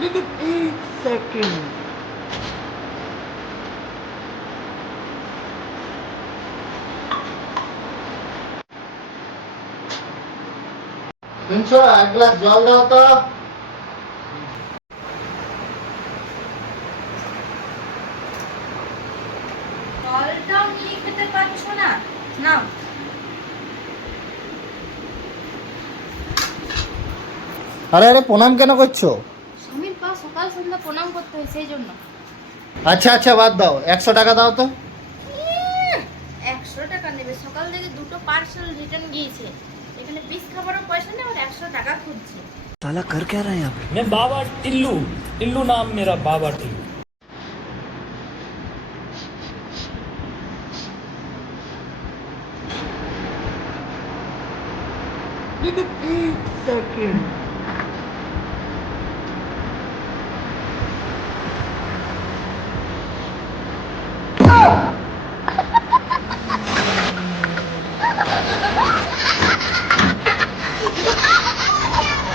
लेकिन एक सेकंड। শুনছো, এক গ্লাস জল দাও তো। জলটাও নিয়ে খেতে পারছো না? নাও। আরে আরে, প্রণাম কেন করছো? স্বামীর পা সকাল সন্ধ্যা প্রণাম করতে হয়, সেই জন্য। আচ্ছা আচ্ছা, বাদ দাও, 100 টাকা দাও তো। 100 টাকা নেবে? সকাল থেকে দুটো পার্সেল রিটার্ন গিয়েছে, এখানে পিস খাবারও পয়সা নেই, আর 100 টাকা খুঁজছে। साला कर क्या रहा है यहाँ पे। मैं बाबा टिल्लू, टिल्लू नाम मेरा, बाबा टिल्लू। लेकिन एक सेकंड।